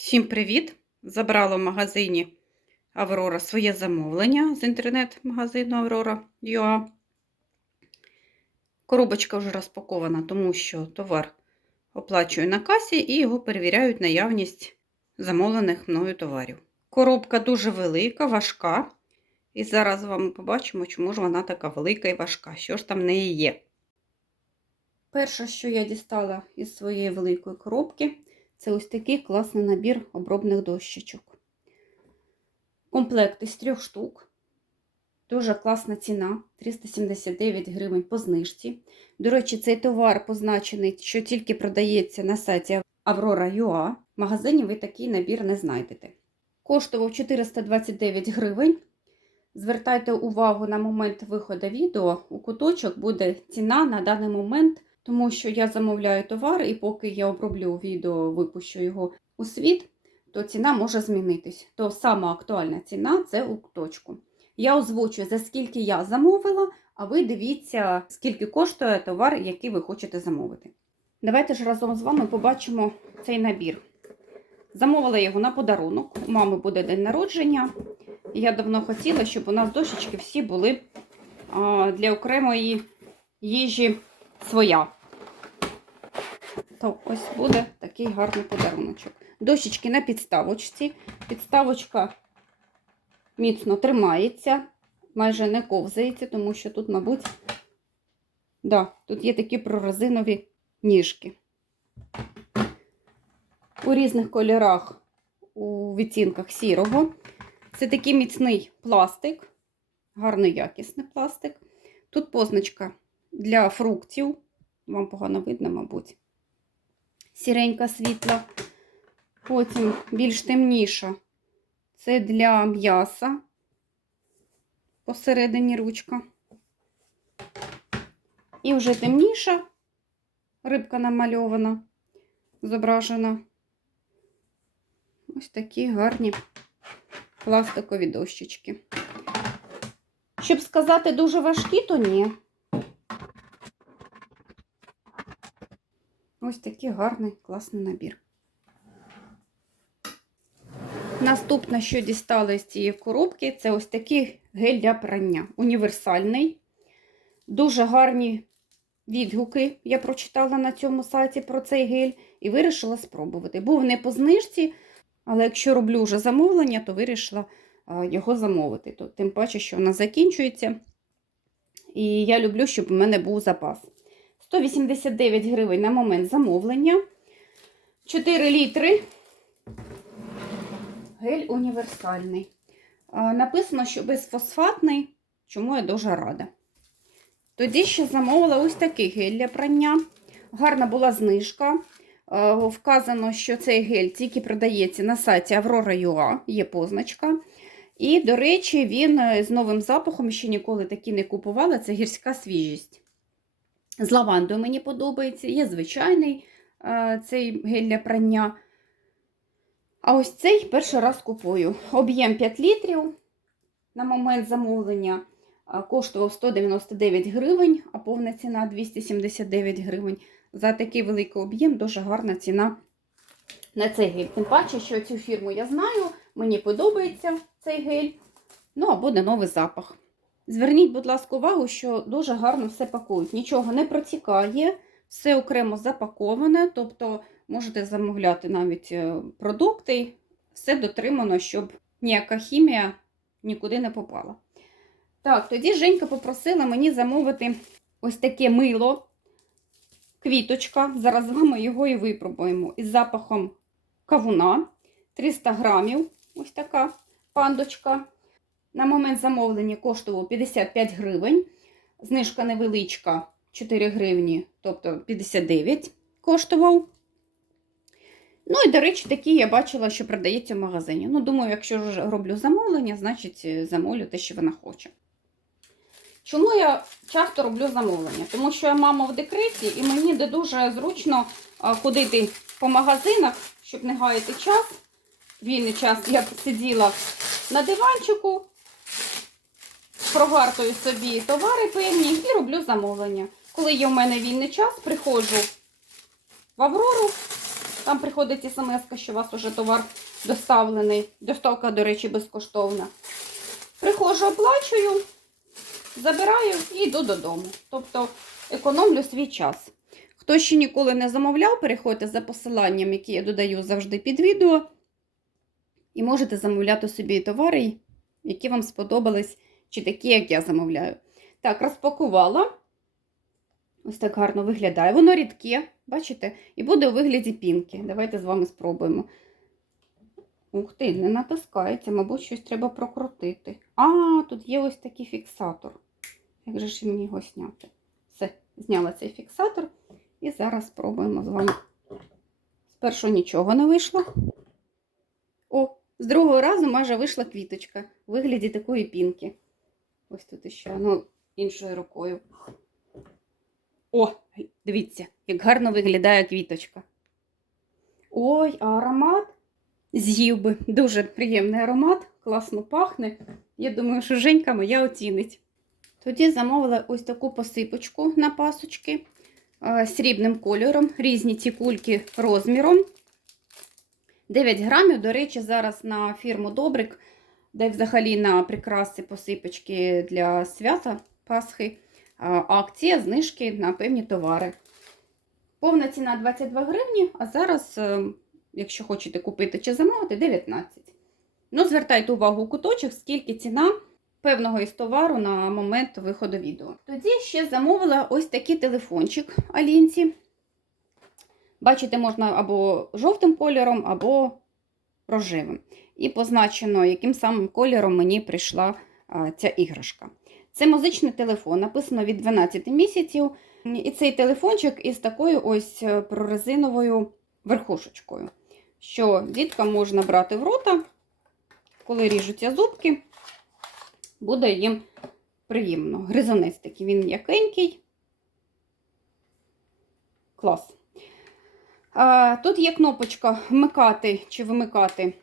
Всім привіт! Забрала в магазині Аврора своє замовлення з інтернет-магазину Aurora.ua. Коробочка вже розпакована, тому що товар оплачую на касі і його перевіряють наявність замовлених мною товарів. Коробка дуже велика, важка. І зараз з вами побачимо, чому ж вона така велика і важка, що ж там в неї є. Перше, що я дістала із своєї великої коробки, це ось такий класний набір обробних дощечок. Комплект із трьох штук. Дуже класна ціна 379 гривень по знижці. До речі, цей товар позначений, що тільки продається на сайті Aurora.ua. В магазині ви такий набір не знайдете. Коштував 429 гривень. Звертайте увагу на момент виходу відео. У куточок буде ціна на даний момент, тому що я замовляю товар, і поки я оброблю відео, випущу його у світ, то ціна може змінитись. То сама актуальна ціна це у куточку. Я озвучую, за скільки я замовила, а ви дивіться, скільки коштує товар, який ви хочете замовити. Давайте ж разом з вами побачимо цей набір. Замовила його на подарунок. У мами буде день народження. Я давно хотіла, щоб у нас дощечки всі були для окремої їжі своя. То ось буде такий гарний подаруночок. Дощечки на підставочці. Підставочка міцно тримається, майже не ковзається, тому що тут, мабуть, да, тут є такі прорезинові ніжки. У різних кольорах, у відтінках сірого. Це такий міцний пластик, гарно якісний пластик. Тут позначка для фруктів. Вам погано видно, мабуть. Сіренька світла. Потім більш темніша. Це для м'яса. Посередині ручка. І вже темніша рибка намальована, зображена. Ось такі гарні пластикові дощечки. Щоб сказати дуже важкі, то ні. Ось такий гарний класний набір. Наступне, що дістали з цієї коробки, це ось такий гель для прання. Універсальний. Дуже гарні відгуки я прочитала на цьому сайті про цей гель і вирішила спробувати. Був не по знижці, але якщо роблю вже замовлення, то вирішила його замовити. Тим паче, що вона закінчується. І я люблю, щоб у мене був запас. 189 гривень на момент замовлення. 4 літри. Гель універсальний. Написано, що безфосфатний, чому я дуже рада. Тоді ще замовила ось такий гель для прання. Гарна була знижка. Вказано, що цей гель тільки продається на сайті Aurora.ua, є позначка. І, до речі, він з новим запахом ще ніколи такий не купувала. Це гірська свіжість. З лавандою мені подобається. Є звичайний цей гель для прання. А ось цей перший раз купую. Об'єм 5 літрів. На момент замовлення коштував 199 гривень, а повна ціна 279 гривень. За такий великий об'єм дуже гарна ціна на цей гель. Тим паче, що цю фірму я знаю, мені подобається цей гель. Ну, а буде новий запах. Зверніть, будь ласка, увагу, що дуже гарно все пакують. Нічого не протікає, все окремо запаковане, тобто можете замовляти навіть продукти, все дотримано, щоб ніяка хімія нікуди не попала. Так, тоді Женька попросила мені замовити ось таке мило, квіточка. Зараз з вами його і випробуємо. Із запахом кавуна 300 грамів. Ось така пандочка. На момент замовлення коштував 55 гривень. Знижка невеличка 4 гривні, тобто 59 коштував. Ну, і, до речі, такі я бачила, що продається в магазині. Ну, думаю, якщо ж роблю замовлення, значить замовлю те, що вона хоче. Чому я часто роблю замовлення? Тому що я мама в декреті, і мені не дуже зручно ходити по магазинах, щоб не гаяти час. Вільний час я сиділа на диванчику, прогартую собі товари певні і роблю замовлення. Коли є в мене вільний час, приходжу в Аврору, Там приходить смс, що у вас уже товар доставлений. Доставка, до речі, безкоштовна. Приходжу, оплачую, забираю і йду додому. Тобто економлю свій час. Хто ще ніколи не замовляв, переходьте за посиланням, які я додаю завжди під відео. І можете замовляти собі товари, які вам сподобались, чи такі, як я замовляю. Так, розпакувала. Ось так гарно виглядає. Воно рідке, бачите? І буде у вигляді пінки. Давайте з вами спробуємо. Ух ти, не натискається, мабуть, щось треба прокрутити. А, тут є ось такий фіксатор. Як же ж мені його зняти? Все, зняла цей фіксатор. І зараз спробуємо з вами. Спершу нічого не вийшло. О, з другого разу майже вийшла квіточка у вигляді такої пінки. Ось тут іще, ну, іншою рукою. О, дивіться, як гарно виглядає квіточка. Ой, а аромат з'їв би. Дуже приємний аромат, класно пахне. Я думаю, що Женька моя оцінить. Тоді замовила ось таку посипочку на пасочки срібним кольором, різні ці кульки розміром. 9 грамів, до речі, зараз на фірму Добрик, де взагалі на прикраси посипочки для свята Пасхи. Акція знижки на певні товари. Повна ціна 22 гривні, а зараз, е, якщо хочете купити чи замовити, 19. Ну, звертайте увагу у куточок, скільки ціна певного із товару на момент виходу відео. Тоді ще замовила ось такий телефончик Алінці. Бачите, можна або жовтим кольором, або рожевим. І позначено, яким самим кольором мені прийшла ця іграшка. Це музичний телефон, написано від 12 місяців. І цей телефончик із такою ось е, прорезиновою верхушечкою, що діткам можна брати в рота, коли ріжуться зубки, буде їм приємно. Гризонець такий, він м'якенький. Клас. Тут є кнопочка вмикати чи вимикати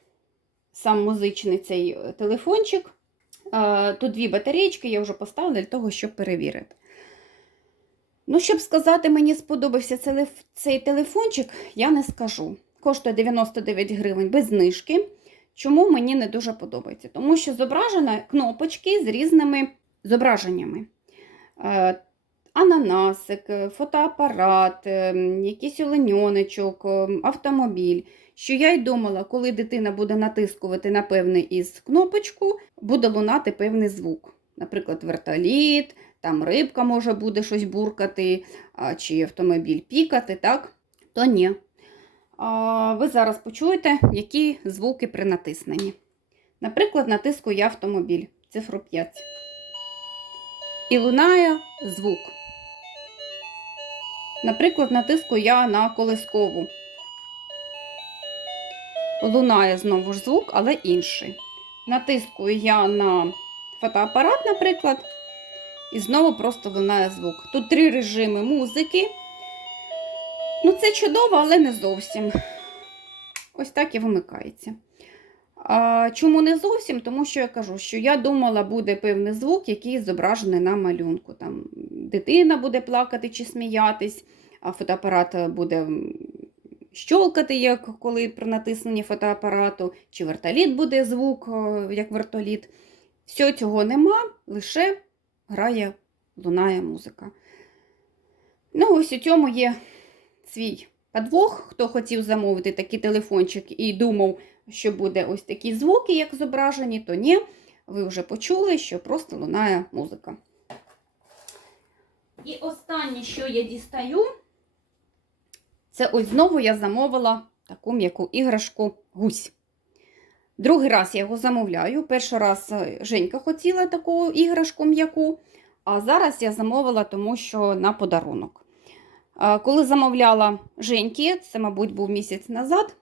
сам музичний цей е, телефончик. Тут дві батарейки я вже поставила для того, щоб перевірити. Ну, щоб сказати, мені сподобався цей, телефончик, я не скажу. Коштує 99 гривень без знижки. Чому мені не дуже подобається? Тому що зображені кнопочки з різними зображеннями. Ананасик, е, фотоапарат, е, якийсь оленьоничок, е, автомобіль. Що я й думала, коли дитина буде натискувати на певний із кнопочку, буде лунати певний звук. Наприклад, вертоліт, там рибка може буде щось буркати, чи автомобіль пікати, так? То ні. Ви зараз почуєте, які звуки при натисненні. Наприклад, натискую я автомобіль, цифру 5. І лунає звук. Наприклад, натискую я на колискову. Лунає знову ж звук, але інший. Натискую я на фотоапарат, наприклад, і знову просто лунає звук. Тут три режими музики. Ну, це чудово, але не зовсім. Ось так і вимикається. А, чому не зовсім? Тому що я кажу, що я думала, буде певний звук, який зображений на малюнку. Там дитина буде плакати чи сміятись, а фотоапарат буде щолкати, як коли при натисненні фотоапарату, чи вертоліт буде звук, як вертоліт. Всього цього нема, лише грає, лунає музика. Ну, ось у цьому є свій подвох. Хто хотів замовити такий телефончик і думав, що буде ось такі звуки, як зображені, то ні. Ви вже почули, що просто лунає музика. І останнє, що я дістаю, це ось знову я замовила таку м'яку іграшку гусь. Другий раз я його замовляю. Перший раз е, Женька хотіла таку іграшку м'яку, а зараз я замовила, тому що на подарунок. Коли замовляла Женьки, це, мабуть, був місяць назад,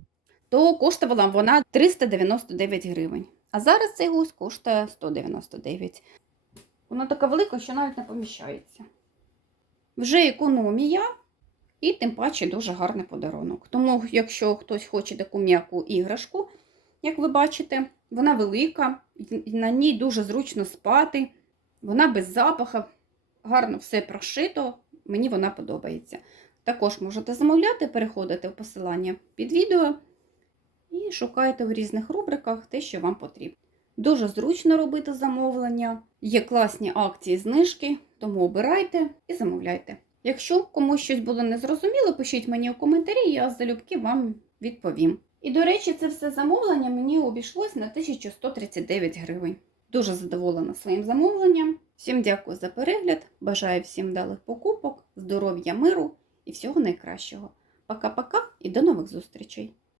то коштувала вона 399 гривень. А зараз цей гусь коштує 199. Вона така велика, що навіть не поміщається. Вже економія, і тим паче дуже гарний подарунок. Тому, якщо хтось хоче таку м'яку іграшку, як ви бачите, вона велика, на ній дуже зручно спати, вона без запаха, гарно все прошито, мені вона подобається. Також можете замовляти, переходите в посилання під відео і шукайте в різних рубриках те, що вам потрібно. Дуже зручно робити замовлення, є класні акції, знижки, тому обирайте і замовляйте. Якщо комусь щось було незрозуміло, пишіть мені у коментарі, я залюбки вам відповім. І, до речі, це все замовлення мені обійшлось на 1139 гривень. Дуже задоволена своїм замовленням. Всім дякую за перегляд. Бажаю всім вдалих покупок, здоров'я, миру і всього найкращого. Пока-пока і до нових зустрічей!